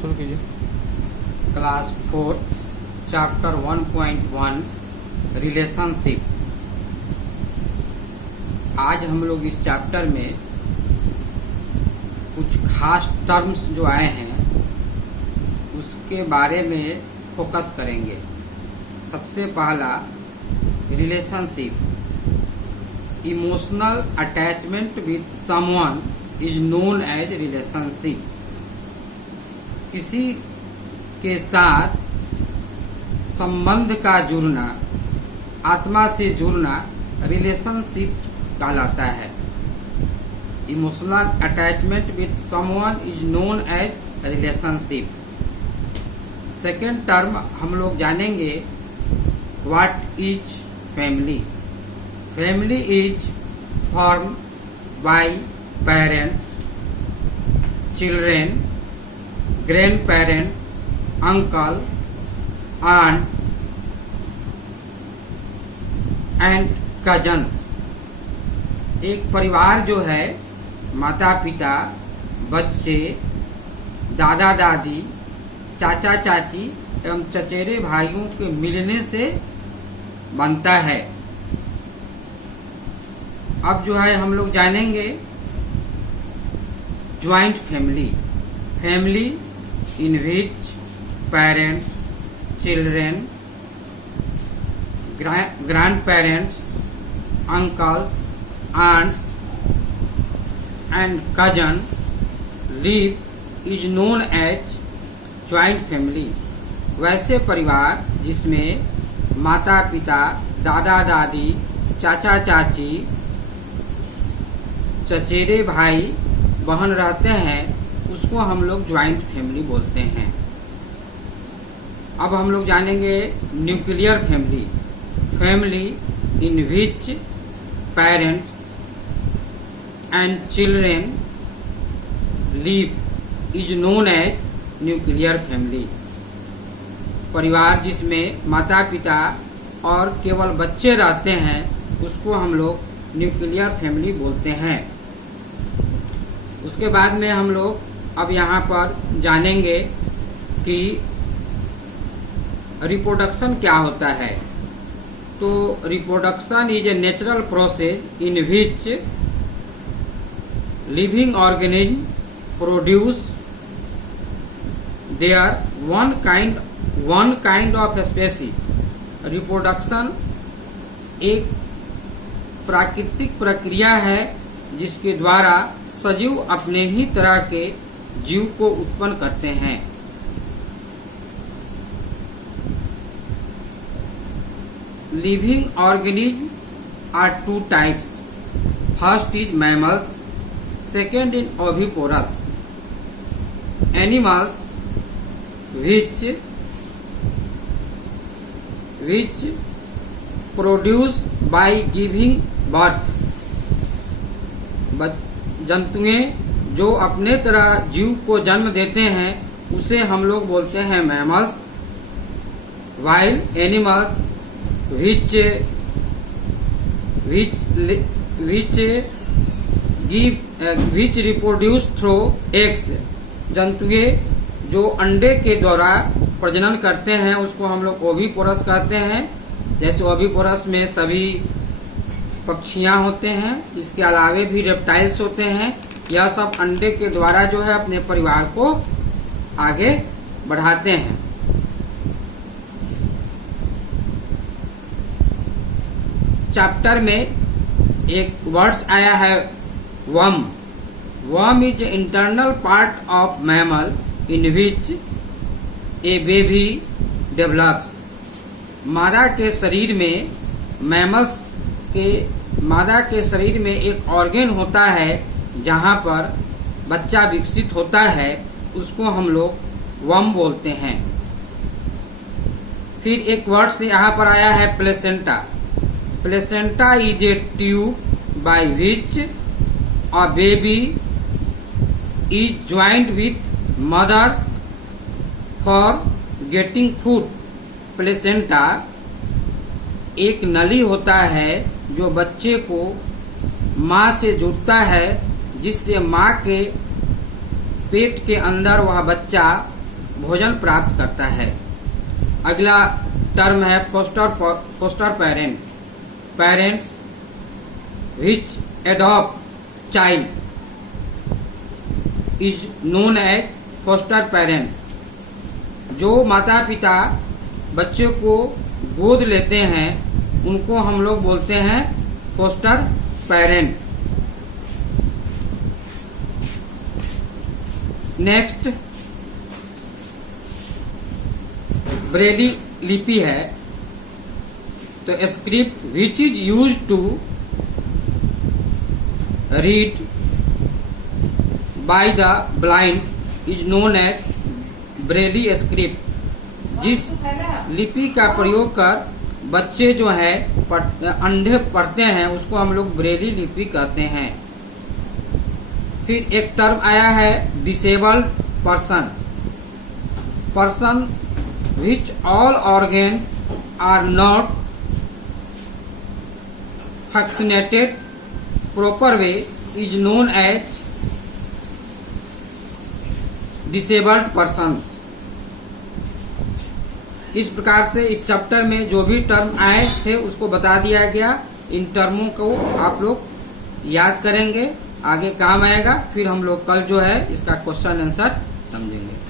शुरू कीजिए। Class 4th chapter 1.1 relationship. आज हम लोग इस चैप्टर में कुछ खास टर्म्स जो आए हैं उसके बारे में फोकस करेंगे। सबसे पहला relationship. Emotional attachment with someone is known as relationship. किसी के साथ संबंध का जुड़ना, आत्मा से जुड़ना रिलेशनशिप कहलाता है। Emotional attachment with someone is known as relationship. Second term हम लोग जानेंगे, what is family. Family is form by parents, children, grandparent, uncle, aunt and cousins. एक परिवार जो है माता पिता, बच्चे, दादा दादी, चाचा चाची एवं चचेरे भाइयों के मिलने से बनता है। अब जो है हम लोग जानेंगे joint family. Family in which parents, children, grandparents, uncles, aunts and cousin live is known as joint family। वैसे परिवार जिसमें माता पिता, दादा दादी, चाचा चाची, चचेरे भाई बहन रहते हैं उसको हम लोग ज्वाइंट फैमिली बोलते हैं। अब हम लोग जानेंगे nuclear family. Family in which parents and children live is known as nuclear family. परिवार जिसमें माता पिता और केवल बच्चे रहते हैं उसको हम लोग न्यूक्लियर फैमिली बोलते हैं। उसके बाद में हम लोग अब यहाँ पर जानेंगे कि रिप्रोडक्शन क्या होता है। तो reproduction is a natural process in which living organism produce their one kind of species. Reproduction एक प्राकृतिक प्रक्रिया है जिसके द्वारा सजीव अपने ही तरह के जीव को उत्पन्न करते हैं। Living organism are two types. First is mammals, second is oviparous animals which produce by giving birth। जंतुएं जो अपने तरह जीव को जन्म देते हैं उसे हम लोग बोलते हैं mammals. Wild animals which reproduce through eggs. जंतुएं जो अंडे के द्वारा प्रजनन करते हैं उसको हम लोग ओविपोरस कहते हैं। जैसे ओविपोरस में सभी पक्षियां होते हैं, इसके अलावे भी रेप्टाइल्स होते हैं। यह सब अंडे के द्वारा जो है अपने परिवार को आगे बढ़ाते हैं। चैप्टर में एक वर्ड्स आया है worm. Worm is internal part of mammal in which A baby develops. मादा के शरीर में मादा के शरीर में एक ऑर्गेन होता है जहां पर बच्चा विकसित होता है, उसको हम लोग वर्म बोलते हैं। फिर एक वर्ड से यहाँ पर आया है placenta. Placenta is a tube by which a baby is joint with mother for getting food. Placenta एक नली होता है जो बच्चे को माँ से जुड़ता है, जिससे माँ के पेट के अंदर वह बच्चा भोजन प्राप्त करता है। अगला टर्म है foster parent. Parents which adopt child is known as foster parent. जो माता पिता बच्चे को गोद लेते हैं उनको हम लोग बोलते हैं फोस्टर पेरेंट। नेक्स्ट ब्रेली लिपि है। तो script which is use to read by the blind is known as Braille script. जिस लिपि का प्रयोग कर बच्चे जो है अंधे पढ़ते हैं उसको हम लोग ब्रेली लिपि कहते हैं। फिर एक टर्म आया है disabled person. Person which all organs are not functionated proper way is known as disabled persons. इस प्रकार से इस चैप्टर में जो भी टर्म आए थे उसको बता दिया गया। इन टर्मों को आप लोग याद करेंगे, आगे काम आएगा। फिर हम लोग कल जो है इसका क्वेश्चन आंसर समझेंगे।